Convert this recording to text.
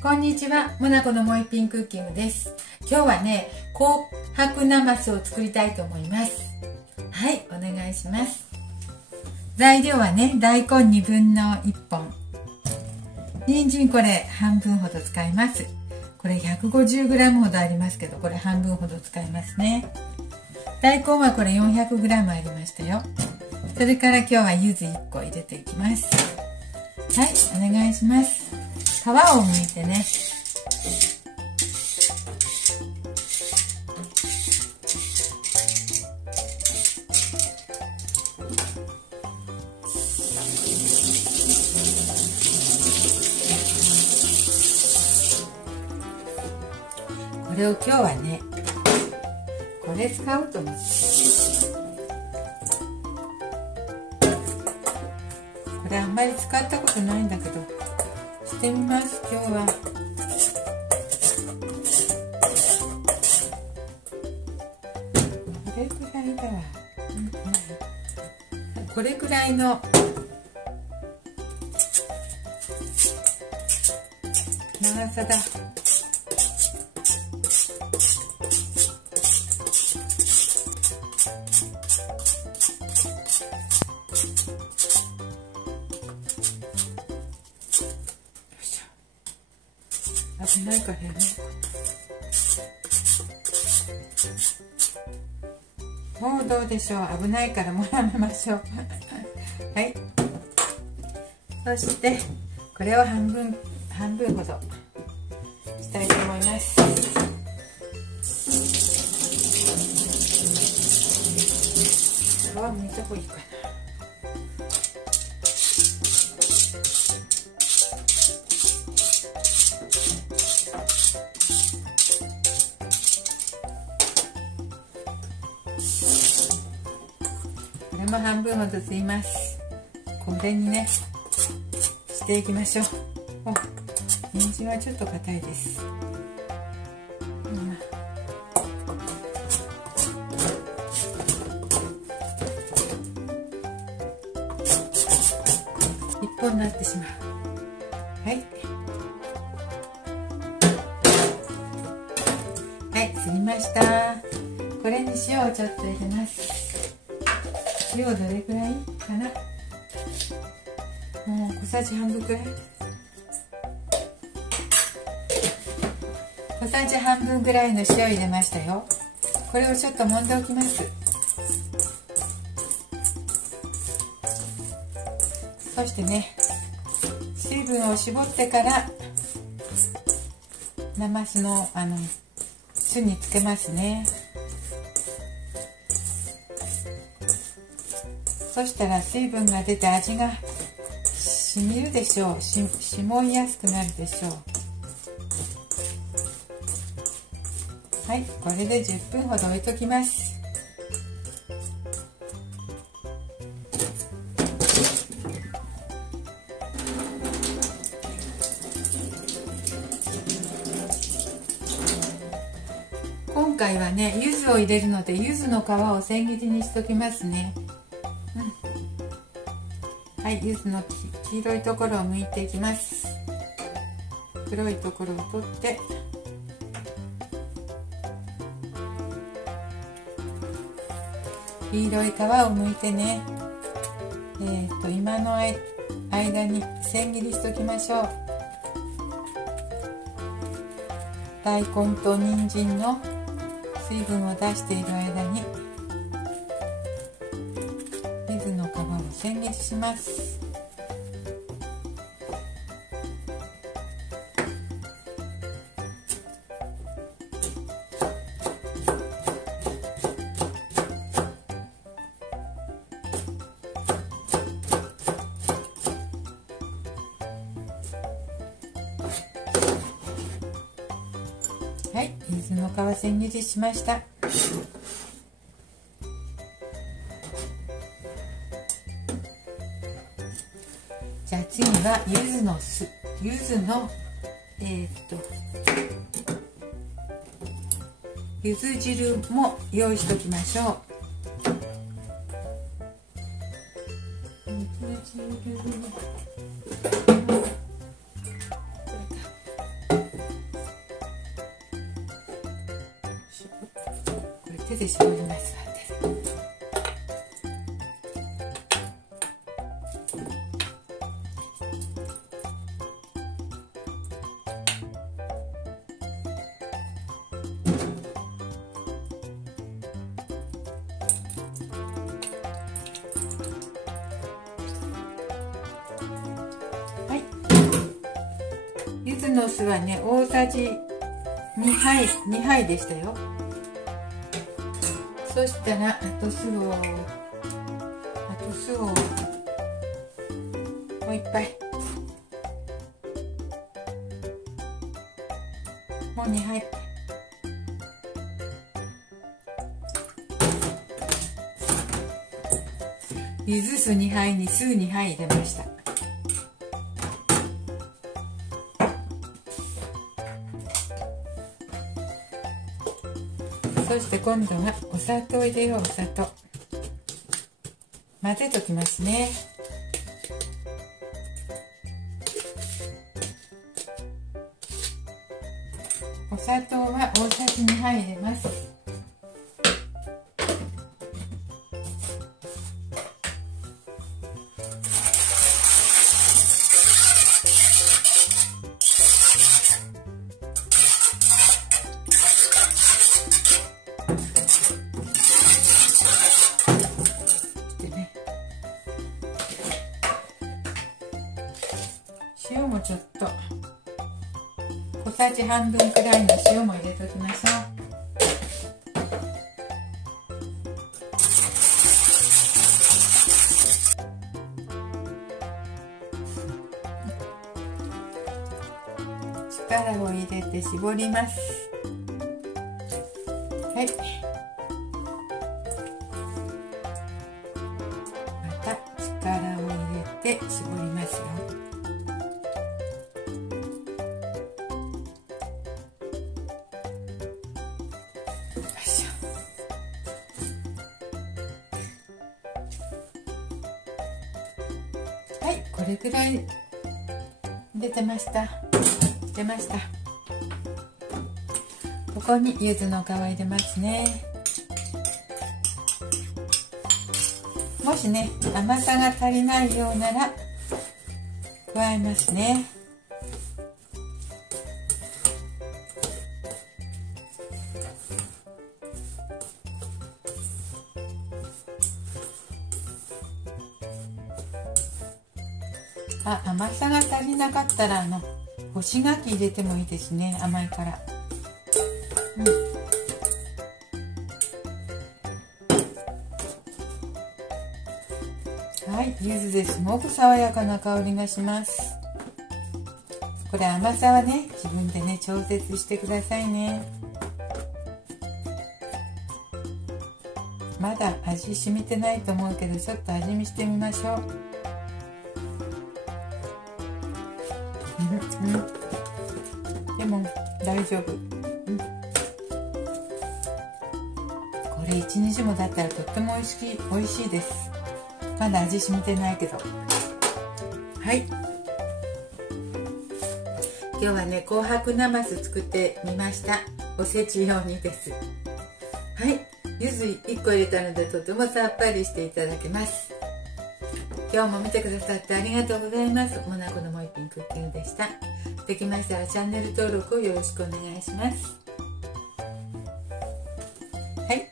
こんにちは、モナコのもう一品クッキングです。今日はね、紅白なますを作りたいと思います。はい、お願いします。材料はね、大根2分の1本。人参これ半分ほど使います。これ 150g ほどありますけど、これ半分ほど使いますね。大根はこれ 400g ありましたよ。それから今日は柚子1個入れていきます。はい、お願いします。皮を剥いてね。これを今日はね、これ使うと思う。これあんまり使ったことないんだけど、してみます。今日はこれくらいだわ。これくらいの長さだ。危ないからね。もうどうでしょう。危ないからもうやめましょう。はい。そしてこれを半分ほどしたいと思います。皮を剥いた方がいいかな。これも半分ほど吸います。これにねしていきましょう。人参はちょっと硬いです。一本になってしまう。はいはい、吸いました。これに塩をちょっと入れます。塩どれくらいかな。もう小さじ半分くらい。小さじ半分ぐらいの塩入れましたよ。これをちょっと揉んでおきます。そしてね、水分を絞ってからなますの酢につけますね。そしたら水分が出て味がしみるでしょう。しもいやすくなるでしょう。はい、これで10分ほど置いときます。今回はね、柚子を入れるので柚子の皮を千切りにしときますね。はい、柚子の黄色いところを剥いていきます。黒いところを取って黄色い皮を剥いてね、今の間に千切りしときましょう。大根と人参の水分を出している間に柚子の皮を千切りします。はい、柚子の皮千切りしました。じゃあ次は柚子汁も用意しておきましょう。柚子汁で絞ります。柚子の酢はね、大さじ2杯でしたよ。そしたらあと酢をもう一杯、もう2杯。柚子酢2杯に酢2杯入れました。そして今度はお砂糖入れよう。お砂糖混ぜときますね。お砂糖は大さじ2杯入れます。塩もちょっと小さじ半分くらいの塩も入れときましょう。力を入れて絞ります。はい、また力を入れて絞りますよ。はい、これくらい出ました。ここに柚子の皮入れますね。もしね、甘さが足りないようなら加えますね。甘さが足りなかったら干し柿入れてもいいですね。甘いから。はい、柚子ですごく爽やかな香りがします。これ甘さはね、自分でね調節してくださいね。まだ味染みてないと思うけど、ちょっと味見してみましょう。でも大丈夫。これ1日もだったらとっても美味しいです。まだ味染みてないけど。はい、今日はね紅白なます作ってみました。おせち用にです。はい、柚子1個入れたのでとてもさっぱりしていただけます。今日も見てくださってありがとうございます。モナコのもう一品クッキングでした。できましたらチャンネル登録をよろしくお願いします。はい。